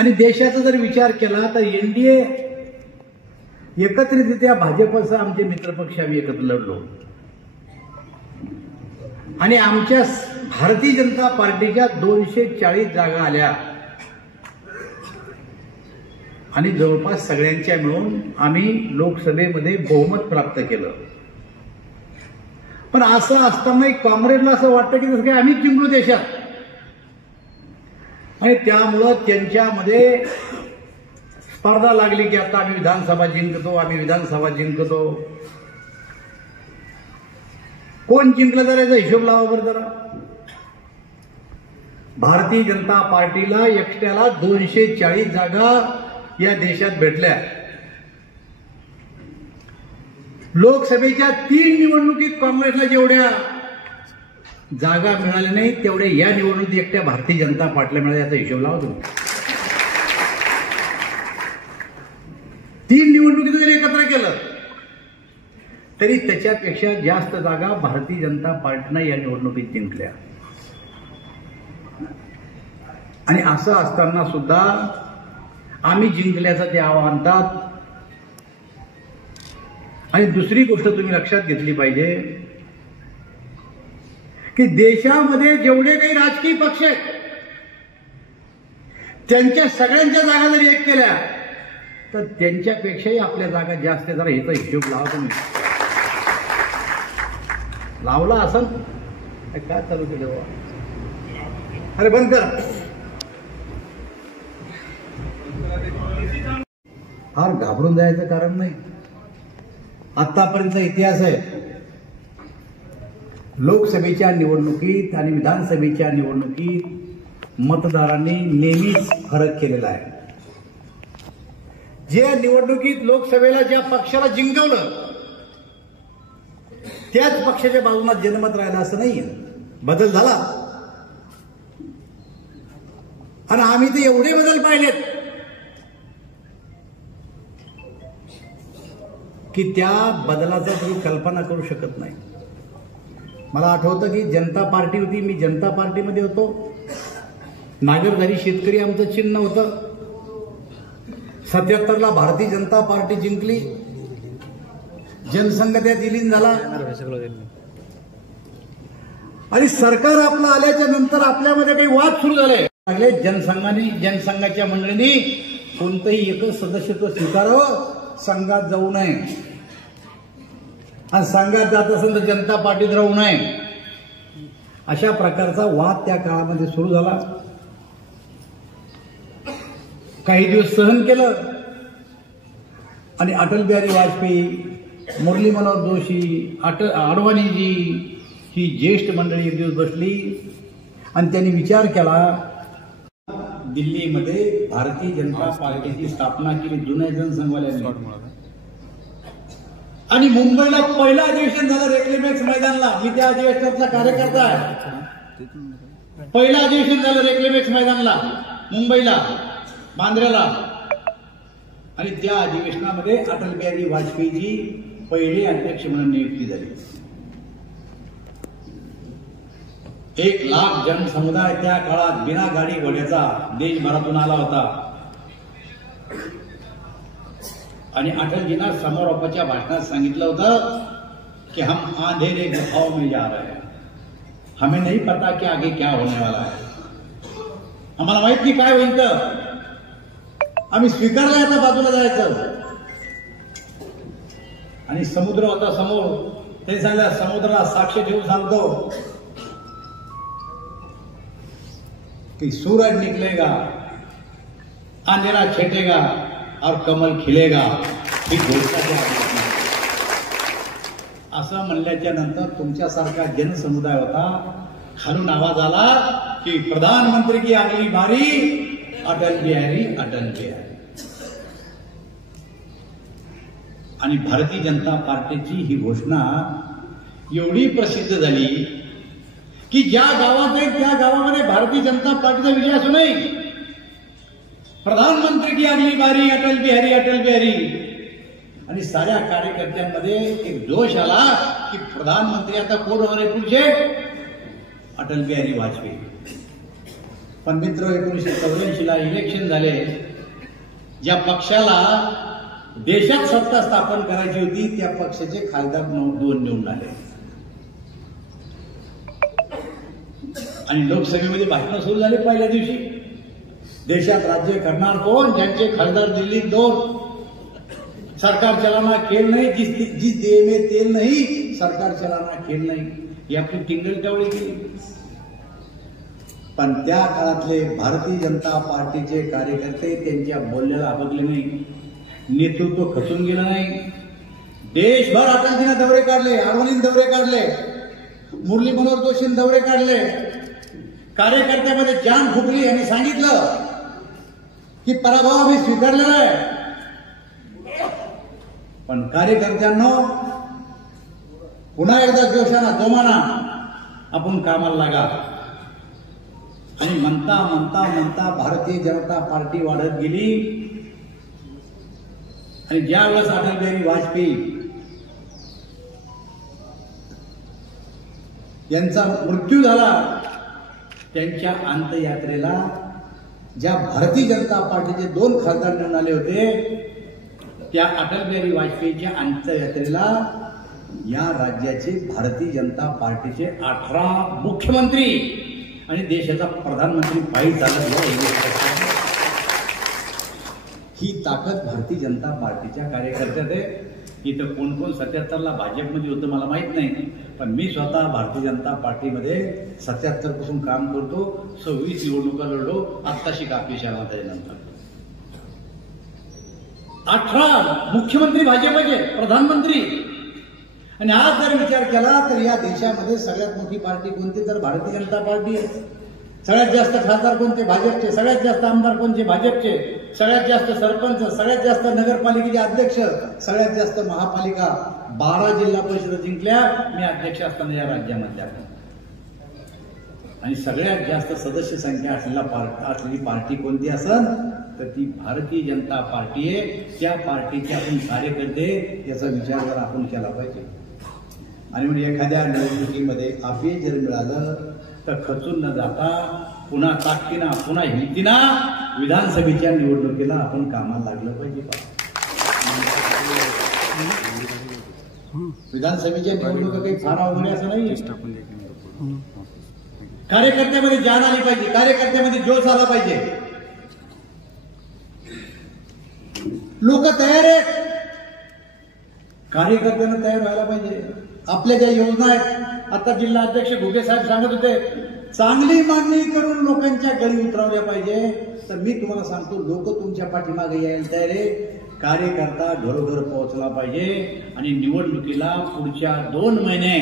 आणि देशाचा जर विचार केला तर एनडीए एकत्रितरित्या भाजपसह आमचे मित्रपक्ष आम्ही एकत्र लढलो आणि आमच्या भारतीय जनता पार्टीच्या 240 जागा आल्या आणि जवळपास सगळ्यांच्या मिळून आम्ही लोकसभेमध्ये बहुमत प्राप्त केलं. पण असं असताना काँग्रेसला असं वाटतं की जसं काही आम्हीच जिंकलो देशात आणि त्यामुळं त्यांच्यामध्ये स्पर्धा लागली की आता आम्ही विधानसभा जिंकतो. कोण जिंकलं जरा याचा हिशोब लावा बरं जरा. भारतीय जनता पार्टीला एकट्याला 240 जागा या देशात भेटल्या. लोकसभेच्या 3 निवडणुकीत काँग्रेसला जेवढ्या जागा मिळाल्या नाही तेवढ्या या निवडणुकीत एकट्या भारतीय जनता पार्टीला मिळाल्या याचा हिशोब लावा तुम्ही. 3 निवडणुकीत जरी एकत्र केलं तरी त्याच्यापेक्षा जास्त जागा भारतीय जनता पार्टीनं या निवडणुकीत जिंकल्या. आणि असं असताना सुद्धा आम्ही जिंकल्याचं ते आणतात. आणि दुसरी गोष्ट तुम्ही लक्षात घेतली पाहिजे की देशामध्ये जेवढे काही राजकीय पक्ष आहेत त्यांच्या सगळ्यांच्या जागा जरी एक केल्या तर त्यांच्यापेक्षाही आपल्या जागा जास्त. जरा याचा हिशोब लावा तुम्ही. लावला असेल काय चालू केलं? अरे बंद कर. फार घाबरून जायचं कारण नाही. आतापर्यंतचा इतिहास आहे. लोकसभेच्या निवडणुकीत आणि विधानसभेच्या निवडणुकीत मतदारांनी नेहमीच फरक केलेला आहे. ज्या निवडणुकीत लोकसभेला ज्या पक्षाला जिंकवलं त्याच पक्षाच्या बाजूला जनमत राहिलं असं नाहीये. बदल झाला आणि आम्ही ते एवढे बदल पाहिलेत की त्या बदलाचा तुम्ही कल्पना करू शकत नाही. मला आठवतं की जनता पार्टी होती. मी जनता पार्टीमध्ये होतो. नागरधारी शेतकरी आमचं चिन्ह होतं. 77ला भारतीय जनता पार्टी जिंकली. जनसंघ त्यात विलीन झाला आणि सरकार आपलं आल्याच्या नंतर आपल्यामध्ये काही वाद सुरू झाले. जनसंघाच्या मंडळींनी कोणतंही एकच सदस्यत्व स्वीकारावं, संघात जाऊ नये आणि संघात जात असेल तर जनता पार्टीत राहू नये, अशा प्रकारचा वाद त्या काळामध्ये सुरू झाला. काही दिवस सहन केलं आणि अटल बिहारी वाजपेयी, मुरली मनोहर जोशी, अडवाणीजी ही ज्येष्ठ मंडळी एक दिवस बसली आणि त्यांनी विचार केला. दिल्लीमध्ये भारतीय जनता पार्टीची स्थापना केली जुन्या जनसंघवाल्यांनी आणि मुंबईला पहिलं अधिवेशन झालं रेकलेमॅक्स मैदानला. मी त्या अधिवेशनातला कार्यकर्ता आहे. पहिलं अधिवेशन झालं रेकलेमॅक्स मैदानला मुंबईला, बांद्र्याला आणि त्या अधिवेशनामध्ये अटल बिहारी वाजपेयीजी पहिले अध्यक्ष म्हणून नियुक्ती झाली. 1 लाख जनसमुदाय त्या काळात बिना गाडी घोड्याचा देशभरातून आला होता आणि अटलजींना समारोपाच्या भाषणात सांगितलं होतं की हम अंधेरे गुफाओं में जा रहे हैं, हमें नहीं पता कि आगे क्या होने वाला है. आम्हाला माहित नाही काय होईल तर आम्ही स्वीकारलं आता बाजूला जायचं. आणि समुद्र होता समोर. ते सांगितलं समुद्राला साक्ष ठेवून सांगतो कि सूरज निकलेगा, अंधेरा छेटेगा और कमल खिलेगा. ही घोषणा द्या. असं म्हणल्याच्या नंतर तुमच्यासारखा जनसमुदाय होता. खालून आवाज आला की प्रधानमंत्री की अगली बारी अटल बिहारी, अटल बिहारी. आणि भारतीय जनता पार्टीची ही घोषणा एवढी प्रसिद्ध झाली की ज्या गावात आहे त्या गावामध्ये भारतीय जनता पार्टीचा विजय असू नये. प्रधानमंत्री की अगली बारी अटल बिहारी, अटल बिहारी. आणि साऱ्या कार्यकर्त्यांमध्ये एक जोश आला की प्रधानमंत्री आता कोण होणार आहे पुढचे? अटल बिहारी वाजपेयी. पण मित्र 1984 ला इलेक्शन झाले, ज्या पक्षाला देशात सत्ता स्थापन करायची होती त्या पक्षाचे खासदार 2 निवडून आले आणि लोकसभेमध्ये भाषण सुरू झाले. पहिल्या दिवशी देशात राज्य करणार कोण, ज्यांचे खासदार दिल्लीत 2, सरकार चलाना खेळ नाही, जिस देह में तेल नहीं सरकार चलाना खेळ नाही, ही आपली टिंगल टवळी केली. पण त्या काळातले भारतीय जनता पार्टीचे कार्यकर्ते त्यांच्या बोलण्याला अबकले नाही, नेतृत्व खचून गेलं नाही. देशभर अटलजीने दौरे काढले, अडवाणीने दौरे काढले, मुरली मनोहर जोशीने दौरे काढले, कार्यकर्त्यामध्ये जान फुकली आणि सांगितलं की पराभव आम्ही स्वीकारलेला आहे. पण कार्यकर्त्यांनो, पुन्हा एकदा जोशाना जोमाना आपण कामाला लागा. आणि म्हणता म्हणता म्हणता भारतीय जनता पार्टी वाढत गेली आणि ज्या वेळेस अटल बिहारी वाजपेयी यांचा मृत्यू झाला, त्यांच्या अंत्ययात्रेला ज्या भारतीय जनता पार्टीचे 2 खासदार निवडून आले होते, त्या अटल बिहारी वाजपेयीच्या अंत्ययात्रेला या राज्याचे भारतीय जनता पार्टीचे 18 मुख्यमंत्री आणि देशाचा प्रधानमंत्री पायी चालत. ही ताकद भारतीय जनता पार्टीच्या कार्यकर्त्यात आहे. इथं कोण कोण 77 ला भाजपमध्ये होतं मला माहित नाही, पण मी स्वतः भारतीय जनता पार्टीमध्ये 77 पासून काम करतो. 26 निवडणुका लढलो, आत्ताशी कापी आला त्याच्यानंतर. 18 मुख्यमंत्री भाजपचे, प्रधानमंत्री. आणि आज जर विचार केला तर या देशामध्ये सगळ्यात मोठी पार्टी कोणती, तर भारतीय जनता पार्टी आहे. सगळ्यात जास्त खासदार कोणते, भाजपचे. सगळ्यात जास्त आमदार कोणते, भाजपचे. सगळ्यात जास्त सरपंच, सगळ्यात जास्त नगरपालिकेचे अध्यक्ष, सगळ्यात जास्त महापालिका, 12 जिल्हा परिषद जिंकल्या मी अध्यक्ष असताना या राज्यामध्ये. आणि सगळ्यात जास्त सदस्य संख्या असलेली पार्टी कोणती असेल तर ती भारतीय जनता पार्टी आहे. त्या पार्टीचे आपण कार्यकर्ते याचा विचार जर आपण केला पाहिजे. आणि म्हणजे एखाद्या निवडणुकीमध्ये अपयश जर मिळालं तर खचून न जाता पुन्हा ताकदीना, पुन्हा हिमतीना विधानसभेच्या निवडणुकीला आपण कामाला लागलं पाहिजे. विधानसभेच्या निवडणुका काही फार अवघड असं नाही. कार्यकर्त्यामध्ये जान आली पाहिजे, कार्यकर्त्यामध्ये जोश आला पाहिजे. लोक तयार आहेत, कार्यकर्त्यांना तयार व्हायला पाहिजे. आपल्या ज्या योजना आहेत, आता जिल्हा अध्यक्ष घुगे साहेब सांगत होते, चांगली मागणी करून लोकांच्या गळी उतरवल्या पाहिजे. तर मी तुम्हाला सांगतो, लोक तुमच्या पाठीमागे यायला तयार आहे. कार्यकर्ता घरोघर पोहोचला पाहिजे आणि निवडणुकीला पुढच्या 2 महिने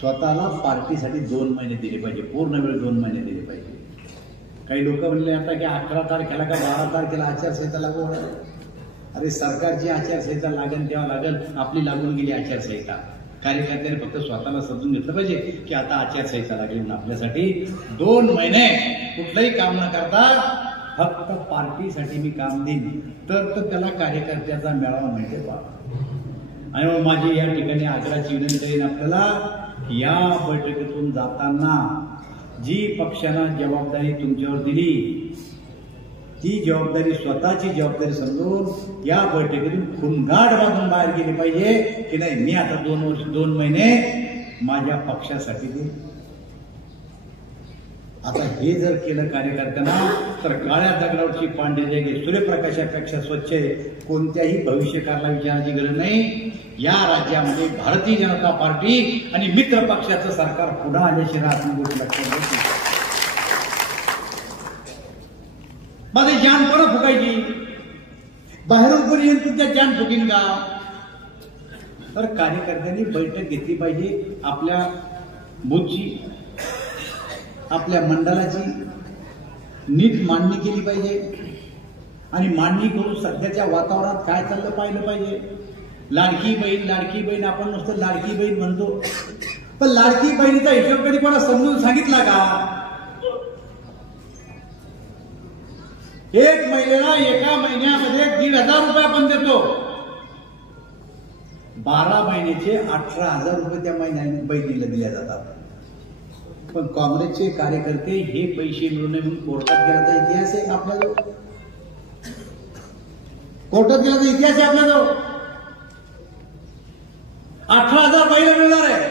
स्वतःला पार्टीसाठी 2 महिने दिले पाहिजे, पूर्ण वेळ 2 महिने दिले पाहिजे. काही लोक म्हणले आता की 11 तारखेला का 12 तारखेला आचारसंहिता लागू होणार. अरे सरकारची आचारसंहिता लागेल तेव्हा लागेल, आपली लागून गेली आचारसंहिता. कार्यकर्त्यांनी फक्त स्वतःला समजून घेतलं पाहिजे की आता आचारसंहिता लागली म्हणून आपल्यासाठी 2 महिने कुठलंही काम न करता फक्त पार्टीसाठी मी काम देईन, तर त्याला कार्यकर्त्याचा मेळावा माहिती आहे. आणि मग माझी या ठिकाणी आग्रहाची विनंती आहे आपल्याला, या बैठकीतून जाताना जी पक्षानं जबाबदारी तुमच्यावर दिली ती जबाबदारी स्वतःची जबाबदारी समजून या बैठकीतून खुणगाड बांधून बाहेर गेली पाहिजे की नाही, मी आता 2 महिने माझ्या पक्षासाठी देईन. आता हे जर केलं कार्यकर्त्यांना तर काळ्या दगडावरची पांढरी रेघ सूर्यप्रकाशापेक्षा स्वच्छ आहे. कोणत्याही भविष्यकाळाला विचारायची गरज नाही. या राज्यामध्ये भारतीय जनता पार्टी आणि मित्र पक्षाचं सरकार पुन्हा आल्याशिवाय आपण गोष्ट लक्षात घेतली. माझे जान कोण फुकायची, बाहेरून कोणी येऊन तुमच्या जान फुकीन का. तर कार्यकर्त्यांनी बैठक घेतली पाहिजे, आपल्या बूथची, आपल्या मंडळाची नीट मांडणी केली पाहिजे. आणि मांडणी करून सध्याच्या वातावरणात काय चाललं पाहिलं पाहिजे. लाडकी बहीण आपण नुसतं लाडकी बहीण म्हणतो, पण लाडकी बहिणीचा हिशोब कधी कोणा समजून सांगितला का. एक महिलेला एका महिन्यामध्ये 1,500 रुपये आपण देतो, 12 महिन्याचे 18,000 रुपये त्या महिन्याने बहिणीला दिल्या जातात. पण काँग्रेसचे कार्यकर्ते हे पैसे मिळू नये म्हणून कोर्टात गेल्याचा इतिहास आहे आपल्याजवळ. कोर्टात गेल्याचा इतिहास आहे आपल्याजवळ. 18,000 महिला मिळणार आहे.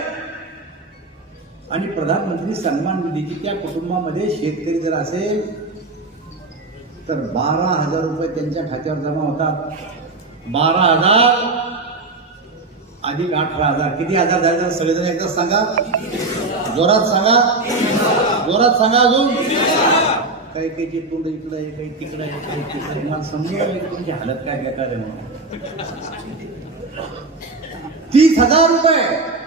आणि प्रधानमंत्री सन्मान निधीची त्या कुटुंबामध्ये शेतकरी जर असेल तर 12,000 रुपये त्यांच्या खात्यावर जमा होतात. 12,000 अधिक 18,000 किती हजार झाले? सगळेजण एकदा सांगा, जोरात सांगा, जोरात सांगा. अजून काही काही तोंड इकडं आहे, काही तिकडं आहे, काही तिकडे. मला समजून तुमची हालत काय बेकार आहे म्हणून. 30,000 रुपये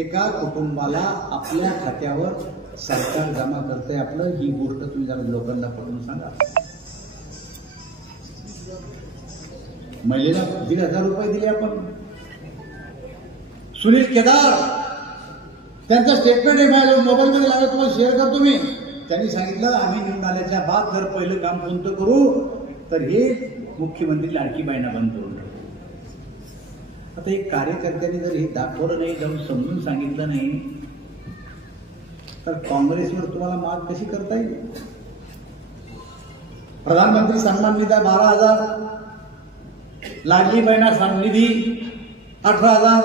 एका कुटुंबाला आपल्या खात्यावर सरकार जमा करते आपलं. ही गोष्ट तुम्ही जरा लोकांना पकडून सांगा. महिलेला 1,500 रुपये दिले आपण. सुनील केदार त्यांचं स्टेटमेंट आहे माझ्या मोबाईलमध्ये लागलं, तुम्हाला शेअर करतो मी. त्यांनी सांगितलं आम्ही निवडून आल्याच्या बाद जर पहिलं काम कोणतं करू तर हे मुख्यमंत्री लाडकी बहिणा बंद करू. आता एक कार्यकर्त्यांनी जर हे दाखवलं नाही, जाऊन समजून सांगितलं नाही तर काँग्रेसवर तुम्हाला मात कशी करता येईल? प्रधानमंत्री सन्मान निधी 12,000, लाडली बहिणा निधी 18,000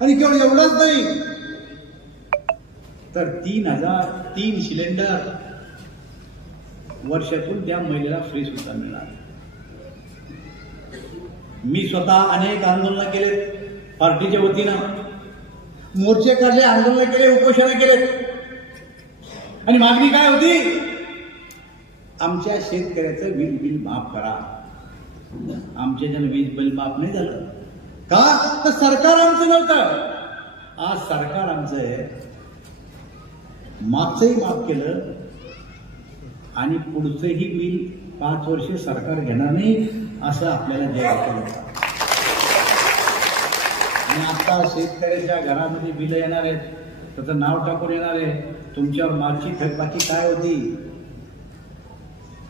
आणि केवळ एवढंच नाही तर 3 सिलेंडर वर्षातून त्या महिलेला फ्री सुद्धा मिळणार. मी स्वतः अनेक आंदोलन केले पार्टीच्या वतीनं, मोर्चे काढले, आंदोलन केले, उपोषण केले आणि मागणी काय होती? आमच्या शेतकऱ्याचं वीज बिल माफ करा. आमच्या जण वीज बिल माफ नाही झालं का? तर सरकार आमचं नव्हतं. आज सरकार आमचं आहे. मागचंही माफ केलं आणि पुढचंही बिल 5 वर्षे सरकार घेणार नाही असं आपल्याला द्यायला केलं. आणि आता शेतकऱ्याच्या घरामध्ये बिलं येणार आहेत, त्याचं नाव टाकून येणार आहे, तुमच्यावर मालची थकबाकी काय होती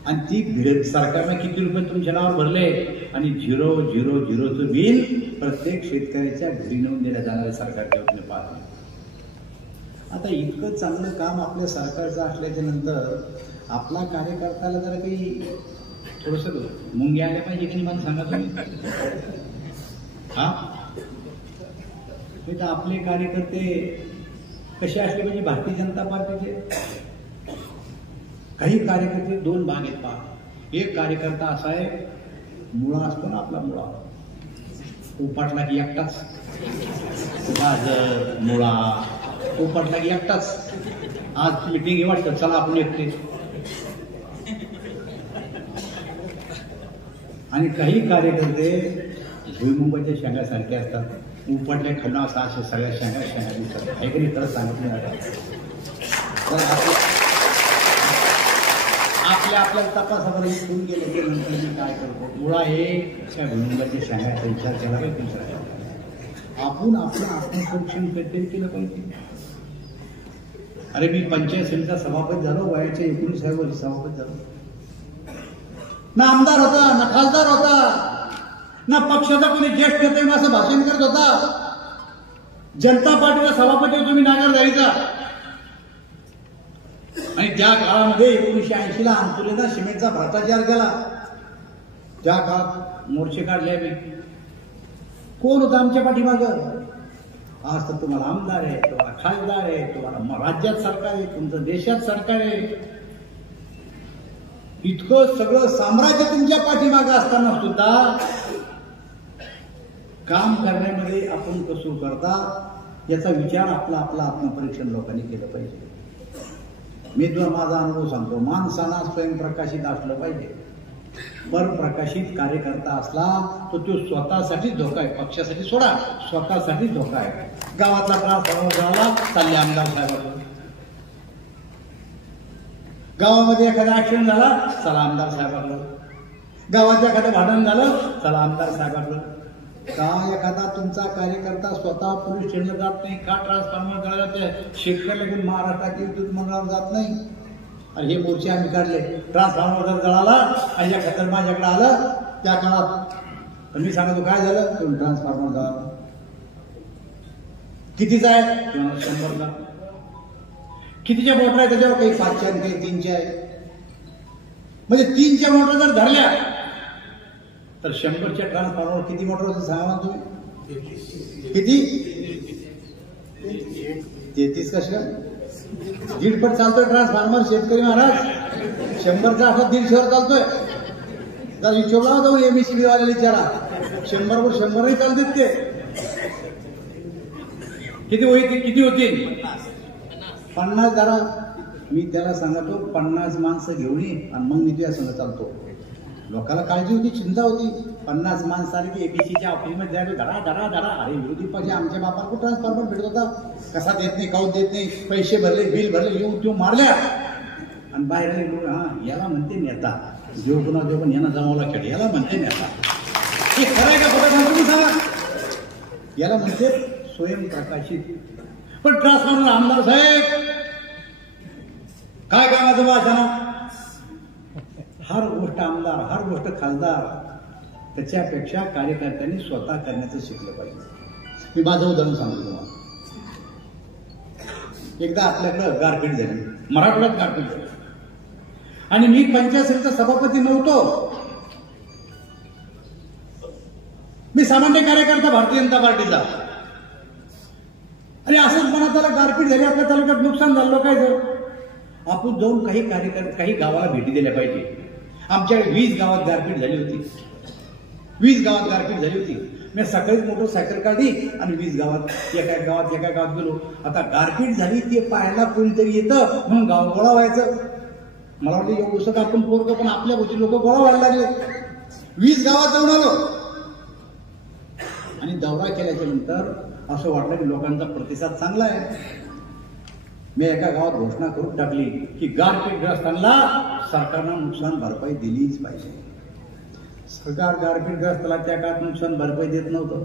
आणि ती सरकारने किती रुपये तुमच्या नावावर भरले आणि 000चं बिल प्रत्येक शेतकऱ्याच्या घरी नेऊन देण्यात जाणारे सरकारच्या वतीने पाहतो. आता इतकं चांगलं काम आपल्या सरकारचं असल्याच्या नंतर आपला कार्यकर्त्याला जरा काही थोडस मुंग्या आल्या पाहिजे की मला सांगा तुम्ही. हा तर आपले कार्यकर्ते कसे असले पाहिजे? भारतीय जनता पार्टीचे काही कार्यकर्ते 2 भाग आहेत पहा. एक कार्यकर्ता असा आहे, मुळा असतो ना आपला, मुळा उपाटला की एकटाच, गाजर मुळा उपाटला की एकटाच. आज मिटिंग वाटतं चला आपण एकटे. आणि काही कार्यकर्ते भुईमुंगाच्या शेंगासारखे असतात, उपटल्या खंडा असा असे सगळ्या शेंगा दिसतात. ऐकली तर सांगत नाही. आपल्याला तपासावर फोन गेले की नंतर मी काय करतो, मुळा हे त्या भुईमुंगाच्या शेंगाचा विचार केला पाहिजे. दुसरा आपण आपलं आत्मसंरक्षण केलं पाहिजे. अरे मी पंचायत समितीचा सभापती झालो, वयाच्या 19 वर्षी सभापती झालो. ना आमदार होता, ना खासदार होता, ना पक्षाचा कोणी ज्येष्ठ नेते असं भाषण करत होता. जनता पार्टीचा सभापती तुम्ही नागर जायचा. आणि त्या काळामध्ये 1980 ला अंतुलेला सिमेंटचा भ्रष्टाचार केला. त्या काळात मोर्चे काढले मी. कोण होतं आमच्या पाठीमागं? आज तर तुम्हाला आमदार आहे, तुम्हाला खासदार आहे, तुम्हाला राज्यात सरकार आहे, तुमचं देशात सरकार आहे. इतकं सगळं साम्राज्य तुमच्या पाठीमागं असताना सुद्धा काम करण्यामध्ये आपण कसं करता याचा विचार आपला आत्मपरीक्षण लोकांनी केलं पाहिजे. मी तुला माझा अनुभव सांगतो. माणसाला स्वयंप्रकाशित असलं पाहिजे. परप्रकाशित कार्यकर्ता असला तर तो स्वतःसाठी धोका आहे, पक्षासाठी सोडा, स्वतःसाठी धोका आहे. गावातला त्रास झाला चालले आमदार साहेबांकडे, गावामध्ये एखादा ऍक्सिडेंट झाला चला आमदार साहेबांकडे, गावात एखादं भांडण झालं चला आमदार साहेबांकडे. का एखादा तुमचा कार्यकर्ता स्वतः पोलीस स्टेशनला जात नाही? का ट्रान्सफॉर्मर करायला ते शेतकऱ्याला घेऊन महाराष्ट्रातील विद्युत मंडळावर जात नाही? आणि हे मोर्चे आम्ही काढले. ट्रान्सफॉर्मर जर जळाला आणि या खतर माझ्याकडे आलं त्या काळात, पण मी सांगतो काय झालं, तुम्ही ट्रान्सफॉर्मर जळाला. कितीचा आहे? 100चा. कितीच्या मोटर आहे त्याच्यावर? काही 5च्या आणि काही 3च्या आहे. म्हणजे 3च्या मोटर जर धरल्या तर 100च्या ट्रान्सफॉर्मर किती मोटर होते सांगा तुम्ही? किती? 33 कशा? 1.5 फूट चालतोय ट्रान्सफॉर्मर शेतकरी महाराज. 100चा असं 150वर चालतोय. जर हिशोब लावा जाऊन एमएससीबी वाल्याला विचारा. 100वर 100ही चालतात ते. किती होईल? किती होतील? 50 जरा मी त्याला सांगतो 50 माणसं घेऊन ये आणि मग मी तुझ्या संग चालतो. लोकांना काळजी होती, चिंता होती. 50 माणसं आली की एबीसीच्या ऑफिसमध्ये जायला धडा धडा धडा. अरे विरोधी पक्ष आमच्या बापाला ट्रान्सफॉर्मर भेटत होता, कसा देत नाही, काऊन देत नाही, पैसे भरले, बिल भरले, येऊन तो मारल्या आणि बाहेर हा याला म्हणते नेता. जो कोणा जो पण यांना जमावला खेळ याला म्हणते नेता. हे खरं आहे का खोटं सांगतो मी सांगा? याला म्हणते स्वयंप्रकाशित. पण ट्रान्सफॉर्मर आमदार साहेब काय कामाचं भाषण? हर गोष्ट आमदार, हर गोष्ट खासदार, त्याच्यापेक्षा कार्यकर्त्यांनी स्वतः करण्याचं शिकलं पाहिजे. मी माझं उदाहरण सांगतो तुम्हाला. एकदा आपल्याकडं गारपीट झाली, मराठवाड्यात गारपीट झाली आणि मी पंचायत समितीचा सभापती नव्हतो. मी सामान्य कार्यकर्ता भारतीय जनता पार्टीचा. आणि असंच म्हणत त्याला गारपीट झाली, आपल्या तालुक्यात नुकसान झालं. काय झालं? आपण जाऊन काही कार्यकर्ते काही गावाला भेटी दिल्या पाहिजे. आमच्याकडे 20 गावात गारपीट झाली होती. 20 गावात गारपीट झाली होती. मी सकाळीच मोटरसायकल काढली आणि 20 गावात एका गावात गेलो. आता गारपीट झाली ते पाहायला कोणीतरी येतं म्हणून गाव गोळा व्हायचं. मला वाटतं एवढं आपण पोरग, पण आपल्या गोष्टी लोक गोळा व्हायला लागले. 20 गावात जाऊन आलो आणि दौरा केल्याच्या नंतर असं वाटलं की लोकांचा प्रतिसाद चांगला आहे. मी एका गावात घोषणा करून टाकली की गारपीटग्रस्तांना सरकारनं नुकसान भरपाई दिलीच पाहिजे. सरकार गारपीटग्रस्ताला त्या काळात नुकसान भरपाई देत नव्हतं.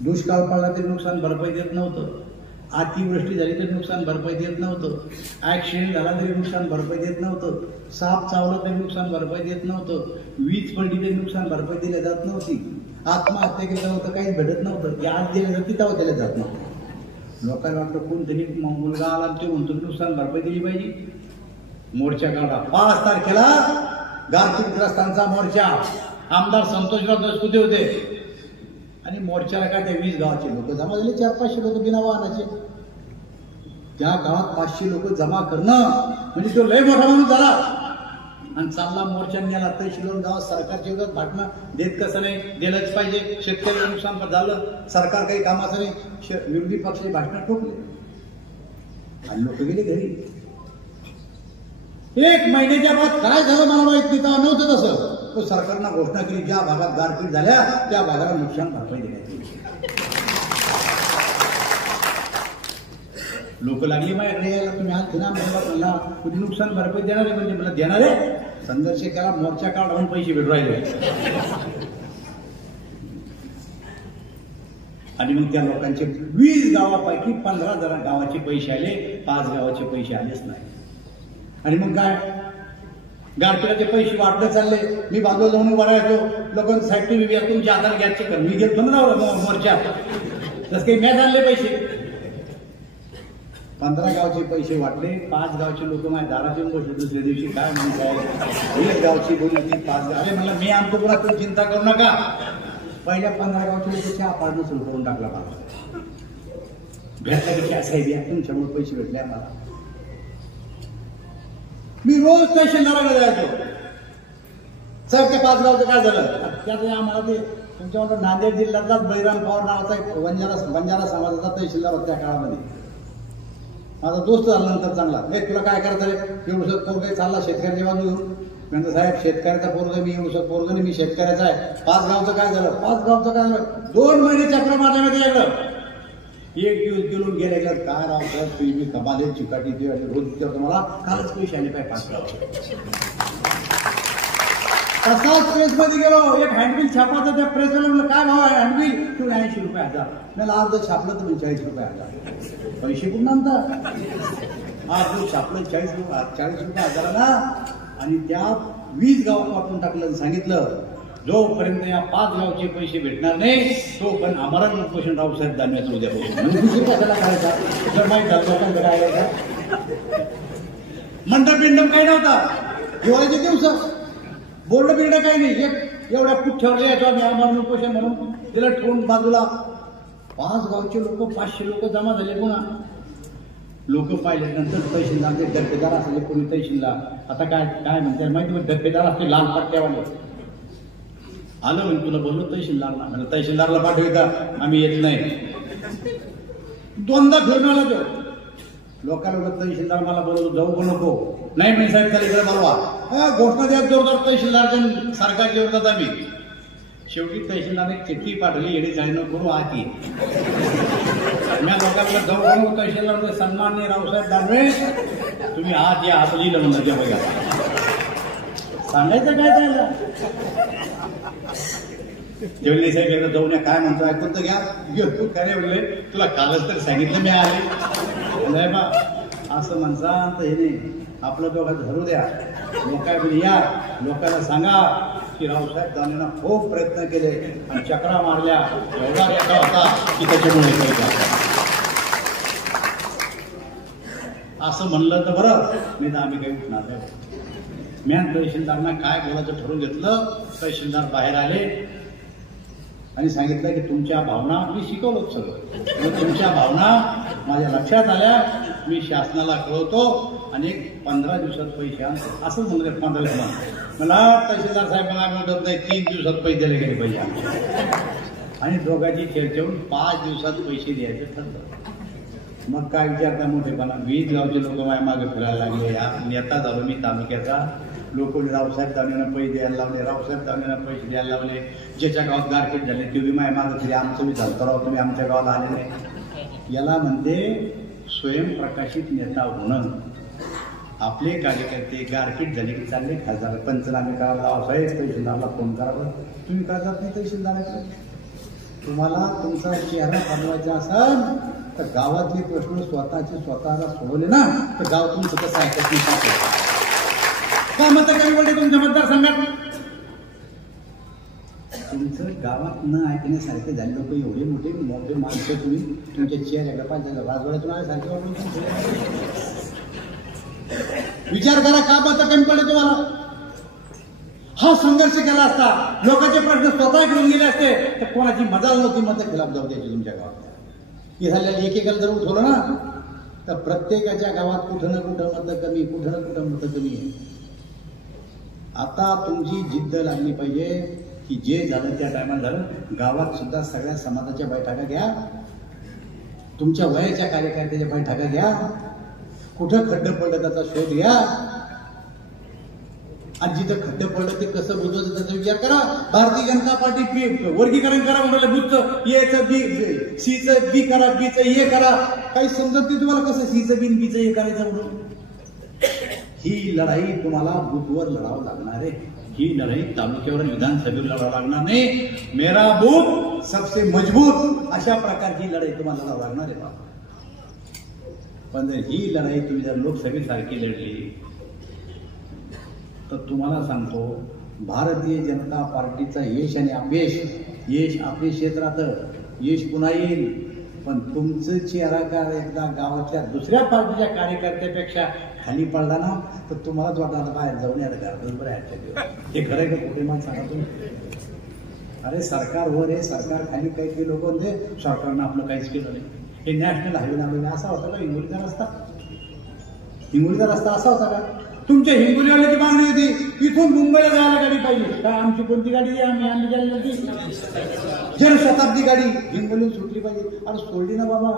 दुष्काळ पडला तरी नुकसान भरपाई देत नव्हतं. अतिवृष्टी झाली तरी नुकसान भरपाई देत नव्हतं. ऍक्सिडेंट झाला तरी नुकसान भरपाई देत नव्हतं. साप चावला तरी नुकसान भरपाई देत नव्हतं. वीज पडली तरी नुकसान भरपाई दिल्या जात नव्हती. आत्महत्या केलं होतं काहीच भेटत नव्हतं. आज दिल्या जाते तेव्हा दिल्या जात नव्हतं. लोकांना वाटलं कोणतरी मुलगा आला ते म्हणतो नुकसान भरपाई दिली पाहिजे. मोर्चा काढा. 5 तारखेला गारपीटग्रस्तांचा मोर्चा. आमदार संतोषराव दसकुते होते आणि मोर्चाला काय त्या 20 गावाचे लोक जमा झाले. 400-500 लोक बिना वाहनाचे. त्या गावात 500 लोक जमा करणं म्हणजे तो लय मोठा माणूस झाला. आणि चालला मोर्चा नेला तहसीलवर गावात सरकारच्या विरोधात भाटणं देत कसं नाही, दिलंच पाहिजे. शेतकऱ्याचं नुकसान झालं, सरकार काही कामाचं नाही. विरोधी पक्षाची भाषणं ठोकले आणि लोक गेले घरी. 1 महिन्याच्या बाद काय झालं मला माहित नाही. तेव्हा नव्हतं तसं. तो सरकारनं घोषणा केली ज्या भागात गारपीट झाल्या त्या भागाला नुकसान भरपाई देण्यात येईल. लोक लागली माझ्याकडे यायला. तुम्ही आज दिना म्हणला कुठे नुकसान भरपाई देणार आहे? म्हणजे मला देणार आहे. संघर्ष केला, मोर्चा काढून पैसे भेटू राहिले. आणि मग त्या लोकांचे 20 गावापैकी 15 गावाचे पैसे आले, 5 गावाचे पैसे आलेच नाही. आणि मग काय गारपीटाचे पैसे वाटले चालले. मी बाजूला जाऊन उभा राहायचो. लोकांना साहेब तुमच्या हाताला गॅसचे कर. मी घेतो ना मोर्चा. तसं काही मॅच आणले पैसे. 15 गावचे पैसे वाटले. 5 गावचे लोक माझ्या दारात येऊन बसले. दुसऱ्या दिवशी काय म्हणताय 1 गावची बोलली ती 5 गाव. अरे म्हणलं मी आणतो पुन्हा, तुम्ही चिंता करू नका. पहिल्या 15 गावचे लोक चहा पाडणं सुरू करून टाकला. मला भेटला की काय साहेब या तुमच्यामुळे पैसे भेटले आम्हाला. मी रोज तहसीलदाराकडे जायचो. साहेब त्या 5 गावचं काय झालं? त्यात आम्हाला ते तुमच्या नांदेड जिल्ह्यातलाच बळीराम पवार नावाचा एक बंजारा समाजाचा तहसीलदार होता त्या काळामध्ये. माझा दोस्त झाला नंतर चांगला. तुला काय करता रे? एवढं पोरग चालला शेतकऱ्याच्या बाजू. म्हणतो साहेब शेतकऱ्याचा पोरग मी, एवढं पोरग नाही, मी शेतकऱ्याचा आहे. 5 गावचं काय झालं? 5 गावचं काय झालं? 2 महिने चक्र मारल्या मध्ये यायला. 1 दिवस गेलून गेले काय राव सर तुम्ही कमाले चिकाटी रोज विचारतो मला. कालच पैसे आले पाहिजे 5 गावचे. तसाच प्रेसमध्ये गेलो. एक हँडबिल छापाचं. त्या प्रेसवाला म्हणलं काय भाव आहे हँडबिल? तू 80 रुपये हजार. मला अर्ध छापलं तर 40 रुपये हजार. पैसे कुठून आणतात? अर्ध छापलं 40 रुपये हजाराला. आणि त्या 20 गावात वाटून टाकलं. सांगितलं जोपर्यंत या 5 गावचे पैसे भेटणार नाही तोपर्यंत आम्हाला उपोषण राहू साहेब दानव्याचं उद्या. कशाला करायचा? जर माहीत झालं लोकांकडे आलं का मंडप बिंडप काही नव्हता, दिवाळीचे दिवस बोर्ड बिर्ड काही नाही, एक एवढ्या पुठ्ठ्यावर यायचो आम्ही आम्हाला नकोशे म्हणून तिला ठेवून बाजूला 5 गावचे लोक 500 लोक जमा झाले. पुन्हा लोक पाहिले नंतर तहसीलदार ते डब्बेदार असले कोणी तहसीलदार आता काय काय म्हणते माहिती मग डब्बेदार असते लाल पट्ट्यावाले आलं म्हणजे तुला बोललो तहसीलदारला म्हणजे तहसीलदारला पाठविता आम्ही येत नाही. 2दा फिरून आला तो लोकांना तहसीलदार मला बोलवतो जाऊ पण नको नाही म्हणजे साहेब त्याला इकडे बोलवा घोषणा द्या जोरदार तहसीलदार सरकारच्या विरोधात आम्ही. शेवटी तहसीलदारने चिठ्ठी पाठवली येडी चाळी नको करू आत ये. मी लोकांना जाऊ म्हणून तहसीलदार सन्माननीय रावसाहेब दानवे तुम्ही आत या असं लिहिलं म्हणलं घ्या बघा सांगायचं काय त्याला. जेवढे साहेब एकदा जाऊन या काय म्हणतो ऐकून तर घ्या घेऊ खरे म्हणले तुला कालच तर सांगितलं मी आले नाही बा असं म्हणसा तर हे नाही आपलं दोघांचं धरू द्या. लोकांकडे या लोकांना सांगा की रावसाहेब दानवेंना खूप प्रयत्न केले आणि चक्रा मारल्या एवढा रेखा होता की त्याच्यामुळे असं म्हणलं तर बरं नाही तर आम्ही काही उठणार नाही. मी तहसीलदारांना काय बोलायचं ठरवून घेतलं. तहसीलदार बाहेर आले आणि सांगितलं की तुमच्या भावना मी शिकवलं सगळं तुमच्या भावना माझ्या लक्षात आल्या मी शासनाला कळवतो आणि 15 दिवसात पैसे आण असं म्हणलं. 15 दिवसात मला तहसीलदार साहेब मला म्हणत नाही 3 दिवसात पैसे दिले गेले पाहिजे आमचे आणि दोघांची चर्चा होऊन 5 दिवसात पैसे द्यायचे ठरलं. मग काय विचारता मोठेपणा 20 गावचे लोक माझ्या मागे फिरायला लागले. या नेता झालो मी तालुक्याचा. लोक रावसाहेब दानवेंना पैसे द्यायला लावले रावसाहेब दानवेंना पैसे द्यायला लावले. ज्याच्या गावात गारपीट झाले ते बी माझ्या मागे फिरे आमचं बी झालं राव तुम्ही आमच्या गावाला आले नाही. याला म्हणते स्वयंप्रकाशित नेता होणं. आपले कार्यकर्ते गारपीट झाले की चालले खासदार पंचनामे करायला साहेब तहसीलदारला फोन करावा. तुम्ही का जात नाही तहसीलदाराकडे. तुम्हाला तुमचा चेहरा बनवायचा असेल तर गावातले प्रश्न स्वतःला सोडवले ना तर गाव तुमचं कसं ऐकत नाही. काय मतं कमी पडले तुमच्या मतदारसंघात. तुमचं गावात न ऐकण्यासारखे झाले लोक एवढे मोठे मोठे माणसं तुम्ही तुमच्या चेहऱ्याला पाहिजे राजवाड्यातून आल्यासारखे वाटून विचार करा का मतं कमी पडले तुम्हाला. हा संघर्ष केला असता लोकांचे प्रश्न स्वतः घेऊन गेले असते तर कोणाची मजाल नव्हती मतं खिलाफ जाऊ द्यायची तुमच्या गावात. हे झालेलं एकेकाला जर उठवलं ना तर प्रत्येकाच्या गावात कुठं ना कुठं मतं कमी कुठं ना कुठं मतं कमी आहे. आता तुमची जिद्द लागली पाहिजे की जे झालं त्या टायमाला झालं. गावात सुद्धा सगळ्या समाजाच्या बैठका घ्या. तुमच्या वयाच्या कार्यकर्त्याच्या बैठका घ्या. कुठं खड्डं पडलं त्याचा शोध घ्या आणि जिथं खड्डं पडलं ते कसं बुजवायचं त्याचा विचार करा. भारतीय जनता पार्टी वर्गीकरण करा म्हणाले बुजचं एचं बी सीचं बी करा बीचं ए करा. काही समजत नाही तुम्हाला कसं सीचं बी बीचं ए करायचं म्हणून. ही लढाई तुम्हाला बूथवर लढावं लागणार आहे. ही लढाई तालुक्यावर विधानसभेवर लढावं लागणार नाही. मेरा बूथ सबसे मजबूत अशा प्रकारची लढाई तुम्हाला लढावं लागणार आहे. पण जर ही लढाई तुम्ही जर लोकसभेसारखी लढली तर तुम्हाला सांगतो भारतीय जनता पार्टीचा यश आणि अपयश. यश अपयश येत राहतं. यश पुन्हा येईल पण तुमचं चेहरा का एकदा गावातल्या दुसऱ्या पार्टीच्या कार्यकर्त्यापेक्षा खाली पडला ना तर तुम्हालाच वाटणार बाहेर जाऊन यायला बरोबर आहे. हे खरं का कुठे मला सांगा तुम्ही. अरे सरकार वर आहे सरकार खाली काही लोक म्हणते सरकारनं आपलं काहीच केलं नाही. हे नॅशनल हायवे लागले असा होता का हिंगोलीचा रस्ता. हिंगोलीचा रस्ता असा होता का. तुमच्या हिंगोलीवाल्याची मागणी होती इथून मुंबईला जायला गाडी पाहिजे. काय आमची कोणती गाडी आम्ही आणली नव्हती. जनशताब्दी गाडी हिंगोली सुटली पाहिजे. अरे सोडली ना बाबा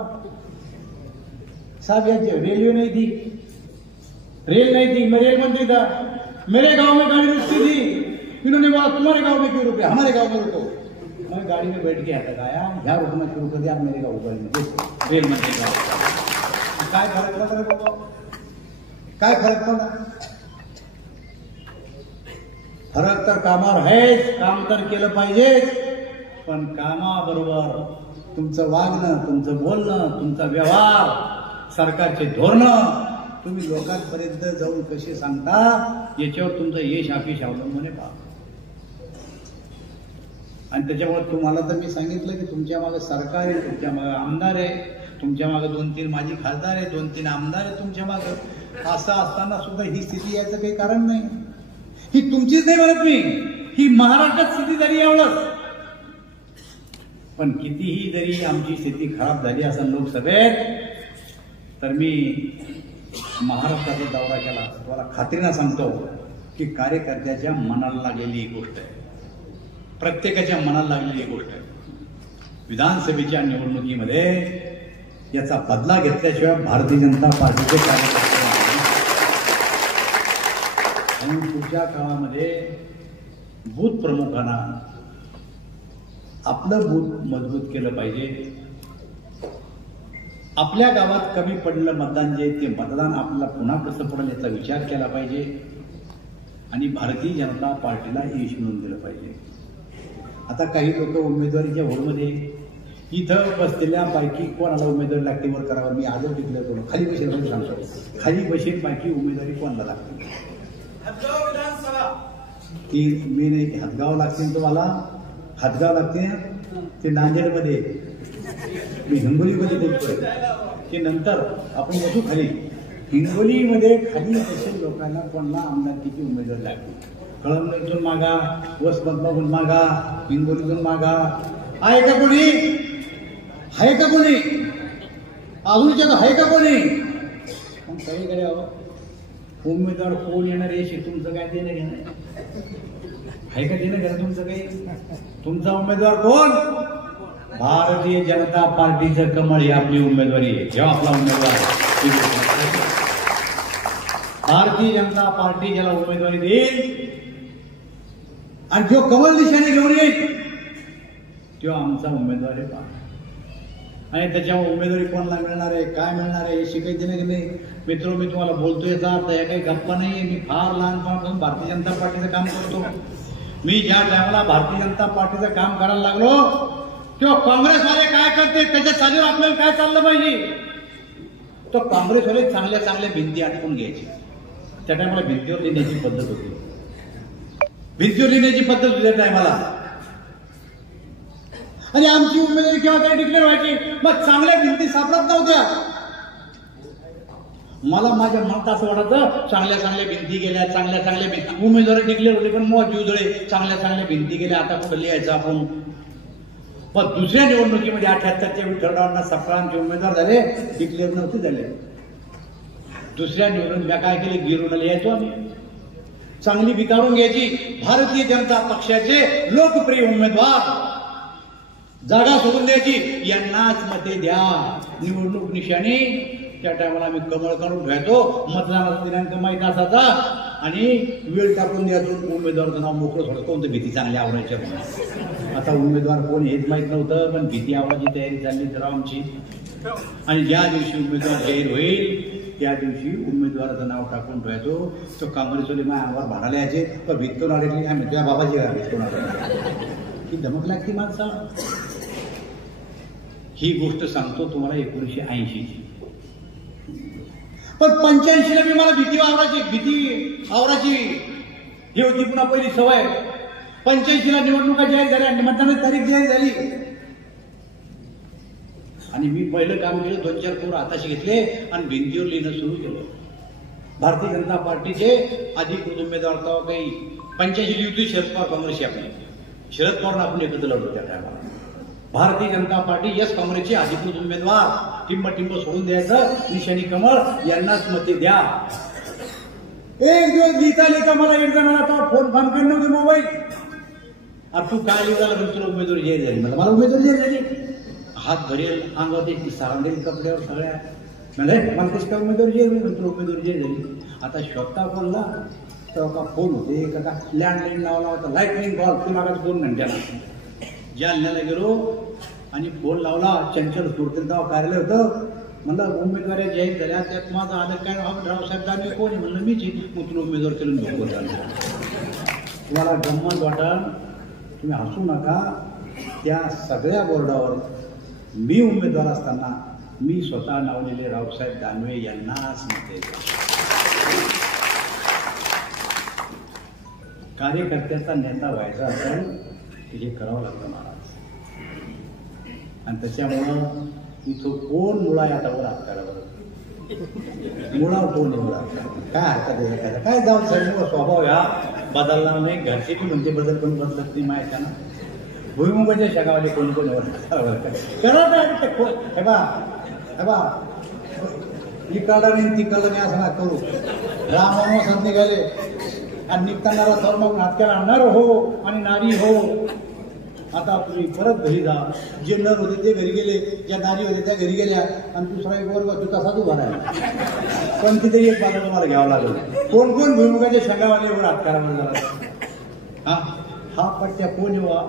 साहब. या रेल्वे नहीं थी रेल नहीं थी मैं रेल मंत्री था. मेरे गांव में गाड़ी रुकती थी. इन्होंने बोला तुम्हारे गांव में क्यों रुके हमारे गांव में रुको. मैं गाड़ी में बैठ के यहाँ तक आया. यहाँ रुकना शुरू कर दिया मेरे गाँव पर रेल मंत्री का. काय फरक पडला बाबा. काय फरक पडला. फरक तर कामावर आहेच. काम तर केलं पाहिजेच पण कामाबरोबर तुमचं वागणं तुमचं बोलणं तुमचा व्यवहार सरकारचे धोरणं तुम्ही लोकांपर्यंत जाऊन कसे सांगता याच्यावर तुमचं यश अपयश अवलंबून आहे. आणि त्याच्यामुळे तुम्हाला तर मी सांगितलं की तुमच्या मागे सरकार आहे तुमच्या मागे आमदार आहे तुमच्या मागे 2-3 माजी खासदार आहे, 2-3 आमदार आहे तुमच्या मागे. असं असताना सुद्धा ही स्थिती यायचं काही कारण नाही. ही तुमचीच नाही म्हणत मी, ही महाराष्ट्रात स्थिती झाली एवढंच. पण कितीही जरी आमची स्थिती खराब झाली असं लोकसभेत, तर मी महाराष्ट्राचा दौरा केला, तुम्हाला खात्रीनं सांगतो की कार्यकर्त्याच्या मनाला लागलेली ही गोष्ट आहे, प्रत्येकाच्या मनाला लागलेली ही गोष्ट आहे. विधानसभेच्या निवडणुकीमध्ये याचा बदला घेतल्याशिवाय भारतीय जनता पार्टीचे कार्यकर्ते आणि पुढच्या काळामध्ये बूथ प्रमुखांना आपलं बूथ मजबूत केलं पाहिजे. आपल्या गावात कमी पडलेलं मतदान जे ते मतदान आपल्याला पुन्हा कसं पडेल याचा विचार केला पाहिजे आणि भारतीय जनता पार्टीला यश मिळवून दिलं पाहिजे. आता काही लोक उमेदवारीच्या होडमध्ये इथं बसलेल्या पैकी कोणाला उमेदवारी लागते वर करावं, मी आजच डिक्लेअर करू, खाली बसेल सांगतो, खाली बसेल पैकी उमेदवारी कोणाला लागते ती मी नाही. हदगाव लागतील तुम्हाला, हदगाव लागते ते नांदेडमध्ये, मी हिंगोलीमध्ये बोलतोय की नंतर आपण बसू खाली. हिंगोलीमध्ये खाली बसेल लोकांना कोणाला आमदारकीची उमेदवारी लागते. कळमनुरीतून मागा, वसमतमधून मागा, हिंगोलीतून मागा. आहे का कोणी? आहे का कोणी? अजूनच्या आहे का कोणी? मग काही कडे उमेदवार कोण येणार याशी तुमचं काय देणं घेणं आहे का? देणं घेणं तुमचं काही? तुमचा उमेदवार कोण? भारतीय जनता पार्टीचं कमळ ही आपली उमेदवारी आहे. जेव्हा आपला उमेदवार भारतीय जनता पार्टी ज्याला उमेदवारी देईल आणि जो कमल दिशेने घेऊन येईल तो आमचा उमेदवार आहे. आणि त्याच्यावर उमेदवारी कोणाला मिळणार आहे, काय मिळणार आहे हे शिकायचं नाही. नाही मित्र, मी तुम्हाला बोलतोय याचा अर्थ या काही गप्पा नाहीये. मी फार लहानपणापासून भारतीय जनता पार्टीचं काम करतो. मी ज्या टायमाला भारतीय जनता पार्टीचं काम करायला लागलो तेव्हा काँग्रेसवाले काय करते त्याच्या चालीवर आपल्याला काय चाललं पाहिजे, तो काँग्रेसवाले चांगल्या चांगल्या भिंती आटकून घ्यायची. त्या टायमाला भिंतीवर लिहिण्याची पद्धत होती, भिंतीवर लिहिण्याची पद्धत होती त्या टायमाला. आणि आमची उमेदवारी केव्हा काय डिक्लेअर व्हायची, मग चांगल्या भिंती सापडत नव्हत्या. मला माझ्या मनात असं वाटतं चांगल्या चांगल्या भिंती गेल्या, चांगल्या चांगल्या भिंती उमेदवारी डिक्लेअर होते, पण मग जुजळे चांगल्या चांगल्या भिंती गेल्या, आता कुठं लिहायचं आपण. पण दुसऱ्या निवडणुकीमध्ये 78च्या विठ्ठलरावांना सफळांचे उमेदवार झाले, डिक्लेअर नव्हते झाले. दुसऱ्या निवडणुकीत काय केले, गिरून लिहायचो आम्ही, चांगली भिकारून घ्यायची. भारतीय जनता पक्षाचे लोकप्रिय उमेदवार जागा सोडून द्यायची, यांनाच मते द्या. निवडणूक निशाणी त्या टायमाला आम्ही कमळ काढून ठेवायचो, मतदानाचा दिनांक माहीत असायचा आणि वेळ टाकून द्यायचो. उमेदवाराचं नाव मोकळं सोडत, कोणतं भीती चांगली आवडायच्या म्हणून. आता उमेदवार कोण हेच माहीत नव्हतं, पण भीती आवडायची तयारी चालली तर आमची. आणि ज्या दिवशी उमेदवार जाहीर होईल त्या दिवशी उमेदवाराचं नाव टाकून ठेवायचो. तो काँग्रेसवाले माझ्या अंगावर भांडायला यायचे, तर भीतून अडकली आम्ही तुझ्या बाबाची घरा भीतून अडकली. ही धमक लागते माणसाला. ही गोष्ट सांगतो तुम्हाला 1980ची. पण 85ला मी मला भीती आवराची ही होती पुन्हा पहिली सवय. 85ला निवडणुका जाहीर झाल्या आणि मतदानाची तारीख जाहीर झाली आणि मी पहिलं काम केलं, 2-4 पोरं हाताशी घेतले आणि भिंतीवर लिहिणं सुरू केलं. भारतीय जनता पार्टीचे अधिकृत उमेदवार तेव्हा काही 85 लिहिली शरद पवार काँग्रेसची आपली, शरद पवार आपण एकत्र लढलो त्या टायमाला. भारतीय जनता पार्टी यस काँग्रेसचे अधिकृत उमेदवार, टिंब सोडून द्यायचं, निशाणी कमळ, यांनाच मते द्या. एक दिवस लिहिता मला एक जण आता फोन करणार नव्हते मोबाईल, आता तू काय लिहिला तुला उमेदवारी जाहीर झाली. मला उमेदवारी जाहीर झाली, हात धरेल अंगावर सारंडेल कपड्यावर सगळ्या म्हणजे मला त्याची काय उमेदवारी जाहीर झाली, तुला उमेदवारी जाहीर झाली. आता स्वतः बोलला तेव्हा का फोन होते, का लँडलाईन लावला होता, लाईटनिंग कॉल, ते मागाच 2 घंट्याला जालन्याला गेलो आणि फोन लावला. चंचल सुरतेल तेव्हा कार्यालय होतं. म्हणलं उमेदवारी जाहीर झाल्या, त्यात माझा आधार कार्ड रावसाहेब दानवे कोण आहे, म्हणलं मीच. मग तुला उमेदवार केलं झोपत झालं. तुम्हाला गंमत वाटण, तुम्ही हसू नका. त्या सगळ्या बोर्डावर मी उमेदवार असताना मी स्वतः नावलेले रावसाहेब दानवे यांनाच मते. कार्यकर्त्याचा नेता व्हायचा असेल हे करावं लागतं महाराज. आणि त्याच्यामुळं इथं कोण मुळा आता वर हात मुळा कोण मुळा काय हरकत आहे एखादा काय जाऊन सर्व स्वभाव ह्या बदलणार नाही. घरचे बी म्हणते बदल पण बदलत नाही माहिती ना. भुईमुगाच्या शेगावाले कोण कोण करा हे बा इकडं नाही तिकडं नाही असं ना करू. रामवनवासात निघाले आणि निघताना तर मग नाटकाला नर हो आणि नारी हो. आता तुम्ही परत घरी जा. जे नर होते ते घरी गेले, ज्या नारी होते त्या घरी गेल्या आणि दुसरा एक वर्ग तू तसाच उभा राहिला. पण तिथे एक बाजू तुम्हाला घ्यावं लागलं. कोण कोण भुईमुगाच्या शेंगावाले हात करावं झाला. हा पट्ट्या कोण येवा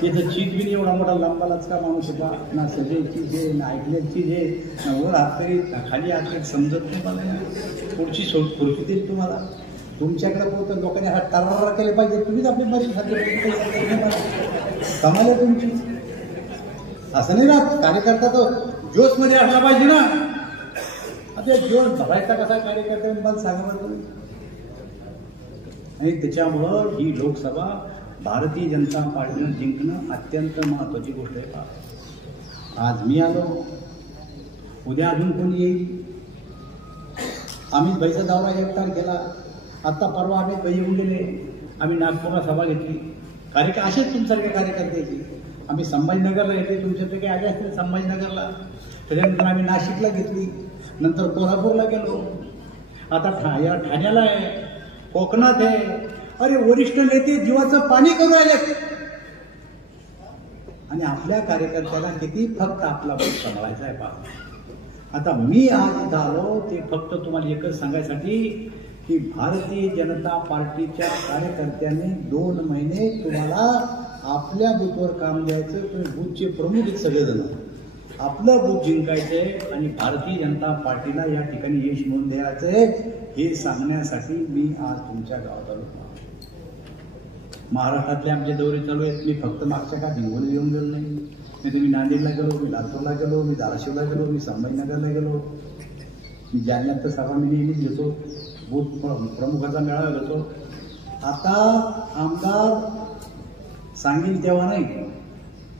तिथं चीज बी एवढा मोठा लांबालाच का माणूस होता ना. सजेची जे ना ऐकण्याची जे ना वर हात करीत ना खाली हात करीत समजत नाही मला. पुढची खुर्ची देईल तुम्हाला. तुमच्याकडे पोहोचत लोकांनी हात तारा केले पाहिजे. तुम्हीच आपली मर्जी कमाल तुमची. असं नाही ना कार्यकर्ता तो जोश मध्ये असला पाहिजे ना. आता जोश भरायचा कसा कार्यकर्ता मला सांगा बरं. आणि त्याच्यामुळं ही लोकसभा भारतीय जनता पार्टीनं जिंकणं अत्यंत महत्वाची गोष्ट आहे. आज मी आलो, उद्या अजून कोणी येईल. अमित भाईचा दौरा एक तारखेला, आत्ता परवा अमित भाई येऊन गेले. आम्ही नागपूरला सभा घेतली. असेच तुमच्यासारखे कार्यकर्ते येते. आम्ही संभाजीनगरला येते, तुमच्यापैकी आले असतील संभाजीनगरला. त्याच्यानंतर आम्ही नाशिकला घेतली, नंतर कोल्हापूरला गेलो, आता ठाण्याला आहे, कोकणात आहे. अरे वरिष्ठ नेते जीवाचं पाणी करून आले. आणि आपल्या कार्यकर्त्याला किती फक्त आपला बूथ सांभाळायचा आहे पहा. आता मी आज इथं आलो ते फक्त तुम्हाला एकच सांगायसाठी की भारतीय जनता पार्टीच्या कार्यकर्त्यांनी 2 महिने तुम्हाला आपल्या बूथवर काम द्यायचं. तुम्ही बूथचे प्रमुख आहेत सगळेजण. आपलं बूथ जिंकायचंय आणि भारतीय जनता पार्टीला या ठिकाणी यश मिळवून द्यायचंय हे सांगण्यासाठी मी आज तुमच्या गावात आलो. महाराष्ट्रातले आमचे दौरे चालू आहेत. मी फक्त मागच्या का हिंगोली येऊन गेलो नाही. मी नांदेडला गेलो, मी लातूरला गेलो, मी धाराशिवला गेलो, मी संभाजीनगरला गेलो, मी जालन्यात तर सभा मी नेहमीच घेतो. बूथ प्रमुखाचा मेळावा घेतो. आता आमदार सांगेल तेव्हा नाही,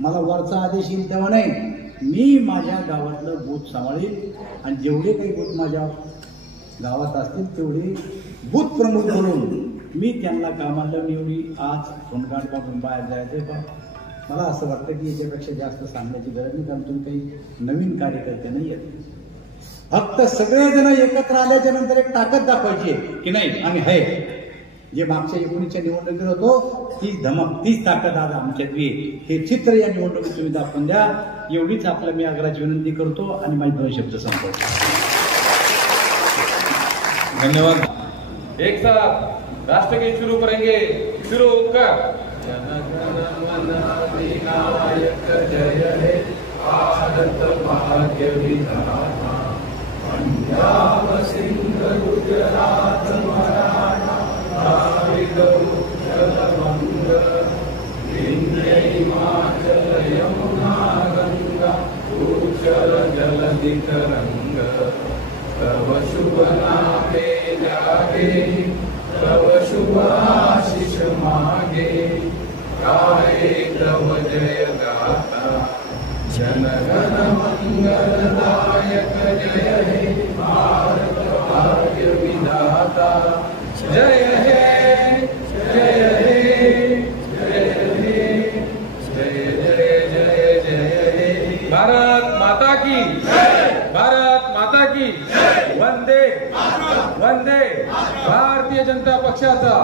मला वरचा आदेश येईल तेव्हा नाही, मी माझ्या गावातलं बूथ सांभाळील आणि जेवढे काही बूथ माझ्या गावात असतील तेवढे बूथ प्रमुख म्हणून मी त्यांना कामाला निवडी. आज तोंडगाड पासून बाहेर जायचंय पण मला असं वाटतं की याच्यापेक्षा जास्त सांगण्याची गरज नाही. कारण तुम्ही काही नवीन कार्यकर्ते नाही आहेत. फक्त सगळेजण एकत्र आल्याच्या नंतर एक ताकद दाखवायची की नाही आम्ही आहे. जे मागच्या 19च्या निवडणुकीत होतो तीच धमक तीच ताकद आज आमच्यात आहे. हे चित्र या निवडणुकीत तुम्ही दाखवून द्या. एवढीच आपल्याला मी आग्रहाची विनंती करतो आणि माझे 2 शब्द संपवतो. धन्यवाद. एक साथ राष्ट्रगीत शुरू करेंगे. शुरू कर. विनायक जय हे भारत भाग्य विधाता. पंजाब सिंध गुजरात मराठा द्राविड उत्कल बंग. विंध्य हिमाचल यमुना गंगा उच्चल जलधि तरंग. तव शुभ नामे जागे, तव शुभ आशीष मागे. गाये तव जय गाथा, जनगण मंगलदायक जय हे भारत भाग्य विधाता. जय हे जय हे जय हे जय जय जय जय हे. भारत माता की भारत माता की वंदे वंदे. भारतीय जनता पक्षाचा